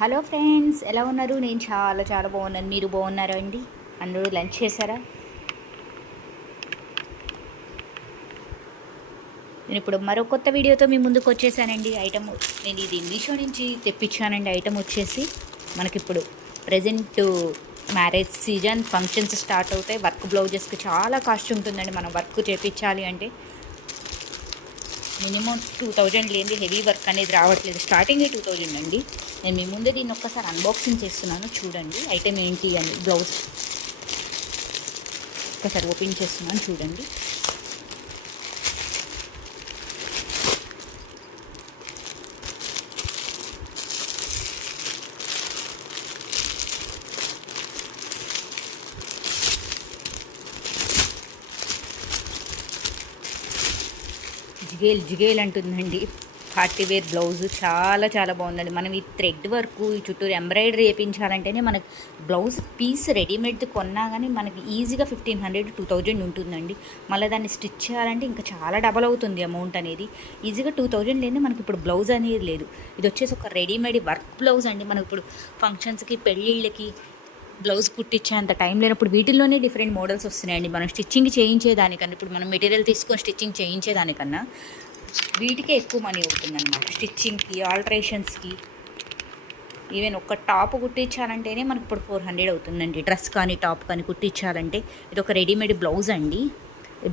Hello friends, ఎలా ఉన్నారు? నేను చాలా చాలా బాగున్నాను. మీరు బాగున్నారా అండి? అందరూ లంచ్ చేశారా? నేను ఇప్పుడు మరో కొత్త వీడియోతో మీ ముందుకు వచ్చేసానండి. ఐటమ్ నేను ఇది మీషో నుంచి తెప్పించానండి. ఐటమ్ వచ్చేసి మనకిప్పుడు present marriage season, functions start అవుతాయి. వర్క్ బ్లౌజెస్కి చాలా కాస్ట్ ఉంటుందండి. మనం వర్క్ చేయించాలి అంటే మినిమం 2000 లేనిది హెవీ వర్క్ అనేది రావట్లేదు. స్టార్టింగే 2000 అండి. నేను మీ ముందే దీన్ని ఒక్కసారి అన్బాక్సింగ్ చేస్తున్నాను, చూడండి ఐటెం ఏంటి అని. బ్లౌజ్ ఒక్కసారి ఓపెన్ చేస్తున్నాను, చూడండి. జిగేల్ జిగేల్ అంటుందండి. పార్టీ వేర్ బ్లౌజ్ చాలా చాలా బాగుందండి. మనం ఈ థ్రెడ్ వర్క్, ఈ చుట్టూ ఎంబ్రాయిడరీ వేయించాలంటేనే మనకి బ్లౌజ్ పీస్ రెడీమేడ్ కొన్నా కానీ మనకి ఈజీగా 1500 2000 ఉంటుందండి. మళ్ళీ దాన్ని స్టిచ్ చేయాలంటే ఇంకా చాలా డబల్ అవుతుంది అమౌంట్ అనేది. ఈజీగా 2000 లేని మనకి ఇప్పుడు బ్లౌజ్ అనేది లేదు. ఇది వచ్చేసి ఒక రెడీమేడ్ వర్క్ బ్లౌజ్ అండి. మనకి ఇప్పుడు ఫంక్షన్స్కి, పెళ్ళిళ్ళకి బ్లౌజ్ కుట్టించేంత టైం లేనప్పుడు వీటిల్లోనే డిఫరెంట్ మోడల్స్ వస్తున్నాయండి. మనం స్టిచ్చింగ్ చేయించేదానికన్నా, ఇప్పుడు మనం మెటీరియల్ తీసుకొని స్టిచ్చింగ్ చేయించేదానికన్నా వీటికే ఎక్కువ మనీ అవుతుందన్నమాట. స్టిచ్చింగ్కి, ఆల్టరేషన్స్కి, ఈవెన్ ఒక టాప్ కుట్టించాలంటేనే మనకు ఇప్పుడు 400 అవుతుందండి. డ్రెస్ కానీ టాప్ కానీ కుట్టించాలంటే. ఇది ఒక రెడీమేడ్ బ్లౌజ్ అండి.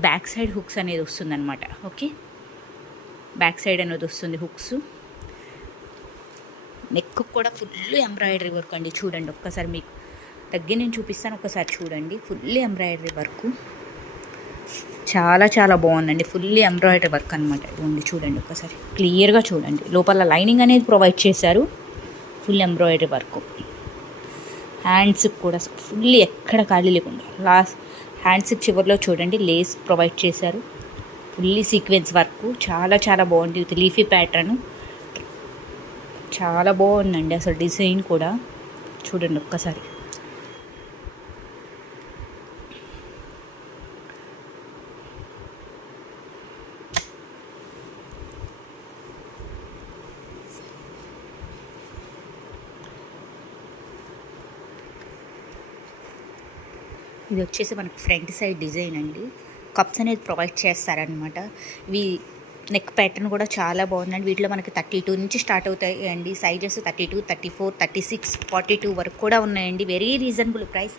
బ్యాక్ సైడ్ హుక్స్ అనేది వస్తుందన్నమాట. ఓకే, బ్యాక్ సైడ్ అనేది వస్తుంది హుక్స్. నెక్ కూడా ఫుల్ ఎంబ్రాయిడరీ వర్క్ అండి. చూడండి ఒక్కసారి, మీకు దగ్గర నేను చూపిస్తాను, ఒకసారి చూడండి. ఫుల్ ఎంబ్రాయిడరీ వర్క్ చాలా చాలా బాగుందండి. ఫుల్లీ ఎంబ్రాయిడరీ వర్క్ అనమాట. ఇవ్వండి చూడండి ఒకసారి, క్లియర్గా చూడండి. లోపల లైనింగ్ అనేది ప్రొవైడ్ చేశారు. Full embroidery work. హ్యాండ్స్కి కూడా ఫుల్లీ ఎక్కడ ఖాళీ లేకుండా లాస్ట్ హ్యాండ్స్కి చివరిలో చూడండి లేస్ ప్రొవైడ్ చేశారు. ఫుల్లీ సీక్వెన్స్ వర్క్ చాలా చాలా బాగుంది. విత్ లీఫీ ప్యాటర్న్ చాలా బాగుందండి. అసలు డిజైన్ కూడా చూడండి ఒక్కసారి. ఇది వచ్చేసి మనకు ఫ్రంట్ సైడ్ డిజైన్ అండి. కప్స్ అనేది ప్రొవైడ్ చేస్తారనమాట. ఇవి నెక్ ప్యాటర్న్ కూడా చాలా బాగుందండి. వీటిలో మనకి 32 నుంచి స్టార్ట్ అవుతాయి అండి. సైజెస్ 32, 34, 36, 42 వరకు కూడా ఉన్నాయండి. Very reasonable price.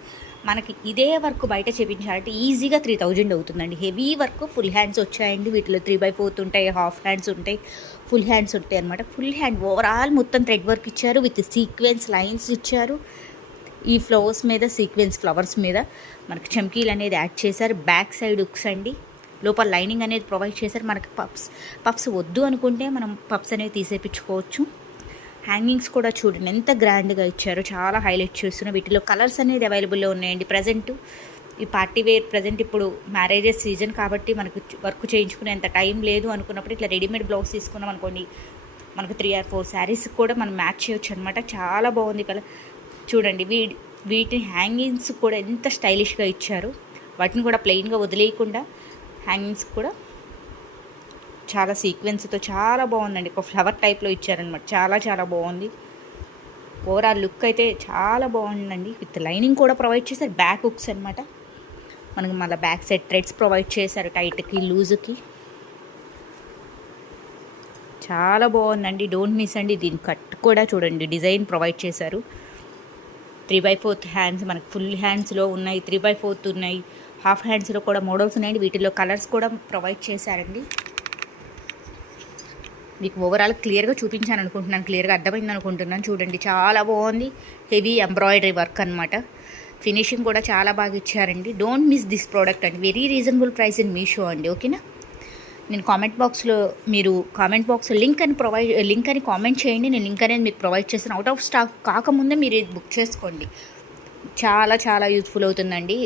మనకి ఇదే వర్క్ బయట చేయించాలంటే ఈజీగా 3000 అవుతుందండి. Heavy work. ఫుల్ హ్యాండ్స్ వచ్చాయండి. వీటిలో 3/4 ఉంటాయి, హాఫ్ హ్యాండ్స్ ఉంటాయి, ఫుల్ హ్యాండ్స్ ఉంటాయి అనమాట. ఫుల్ హ్యాండ్ ఓవరాల్ మొత్తం థ్రెడ్ వర్క్ ఇచ్చారు. విత్ సీక్వెన్స్ లైన్స్ ఇచ్చారు. ఈ ఫ్లవర్స్ మీద, సీక్వెన్స్ ఫ్లవర్స్ మీద మనకి చమ్కీలు అనేది యాడ్ చేశారు. బ్యాక్ సైడ్ హుక్స్ అండి. లోపల లైనింగ్ అనేది ప్రొవైడ్ చేశారు. మనకి పప్స్ వద్దు అనుకుంటే మనం పప్స్ అనేవి తీసేపించుకోవచ్చు. హ్యాంగింగ్స్ కూడా చూడండి ఎంత గ్రాండ్గా ఇచ్చారు. చాలా హైలైట్ చేస్తున్నారు. వీటిలో కలర్స్ అనేది అవైలబుల్లో ఉన్నాయండి. ప్రజెంట్ ఈ పార్టీ వేర్ ప్రజెంట్ ఇప్పుడు మ్యారేజెస్ సీజన్ కాబట్టి మనకు వర్క్ చేయించుకునేంత టైం లేదు అనుకున్నప్పుడు ఇట్లా రెడీమేడ్ బ్లౌజ్ తీసుకున్నాం అనుకోండి, మనకు 3 or 4 శారీస్ కూడా మనం మ్యాచ్ చేయొచ్చు అనమాట. చాలా బాగుంది కలర్. చూడండి వీటి హ్యాంగింగ్స్ కూడా ఎంత స్టైలిష్గా ఇచ్చారు. వాటిని కూడా ప్లెయిన్గా వదిలేయకుండా హ్యాంగింగ్స్ కూడా చాలా సీక్వెన్స్తో చాలా బాగుందండి. ఒక ఫ్లవర్ టైప్లో ఇచ్చారనమాట. చాలా చాలా బాగుంది. ఓవరాల్ లుక్ అయితే చాలా బాగుందండి. విత్ లైనింగ్ కూడా ప్రొవైడ్ చేశారు. బ్యాక్ హుక్స్ అనమాట. మనకి మళ్ళీ బ్యాక్ సైడ్ థ్రెడ్స్ ప్రొవైడ్ చేశారు, టైట్కి, లూజ్కి. చాలా బాగుందండి. డోంట్ మిస్ అండి. దీని కట్ కూడా చూడండి, డిజైన్ ప్రొవైడ్ చేశారు. 3/4 హ్యాండ్స్ మనకు ఫుల్ హ్యాండ్స్లో ఉన్నాయి, 3/4 ఉన్నాయి, హాఫ్ హ్యాండ్స్లో కూడా మోడల్స్ ఉన్నాయండి. వీటిలో కలర్స్ కూడా ప్రొవైడ్ చేశారండి. మీకు ఓవరాల్ క్లియర్గా చూపించాను అనుకుంటున్నాను, క్లియర్గా అర్థమైంది అనుకుంటున్నాను. చూడండి చాలా బాగుంది. హెవీ ఎంబ్రాయిడరీ వర్క్ అనమాట. ఫినిషింగ్ కూడా చాలా బాగా ఇచ్చారండి. డోంట్ మిస్ దిస్ ప్రోడక్ట్ అండి. Very reasonable price in Meesho అండి. ఓకేనా? నేను కామెంట్ బాక్స్లో లింక్ అని కామెంట్ చేయండి. నేను లింక్ అనేది మీకు ప్రొవైడ్ చేస్తాను. అవుట్ ఆఫ్ స్టాక్ కాకముందే మీరు ఇది బుక్ చేసుకోండి. చాలా చాలా యూజ్ఫుల్ అవుతుందండి.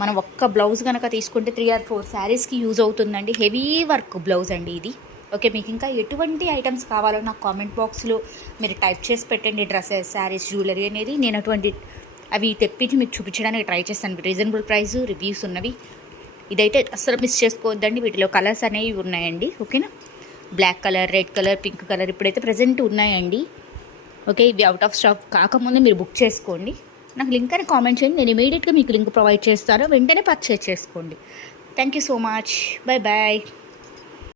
మనం ఒక్క బ్లౌజ్ కనుక తీసుకుంటే 3 or 4 శారీస్కి యూజ్ అవుతుందండి. హెవీ వర్క్ బ్లౌజ్ అండి ఇది. ఓకే, మీకు ఇంకా ఎటువంటి ఐటమ్స్ కావాలో నాకు కామెంట్ బాక్స్లో మీరు టైప్ చేసి పెట్టండి. డ్రెస్సెస్, శారీస్, జ్యువెలరీ అనేది నేను అవి తెప్పించి మీకు చూపించడానికి ట్రై చేస్తాను. రీజనబుల్ ప్రైస్, రివ్యూస్ ఉన్నవి. ఇదైతే అస్సలు మిస్ చేసుకోవద్దండి. వీటిలో కలర్స్ అనేవి ఉన్నాయండి. ఓకేనా? Black colour, red colour, pink colour ఇప్పుడైతే ప్రజెంట్ ఉన్నాయండి. ఓకే, ఇవి అవుట్ ఆఫ్ స్టాక్ కాకముందే మీరు బుక్ చేసుకోండి. నాకు లింక్ అని కామెంట్ చేయండి, నేను ఇమీడియట్గా మీకు లింక్ ప్రొవైడ్ చేస్తాను, వెంటనే పర్చేస్ చేసుకోండి. Thank you so much. Bye bye.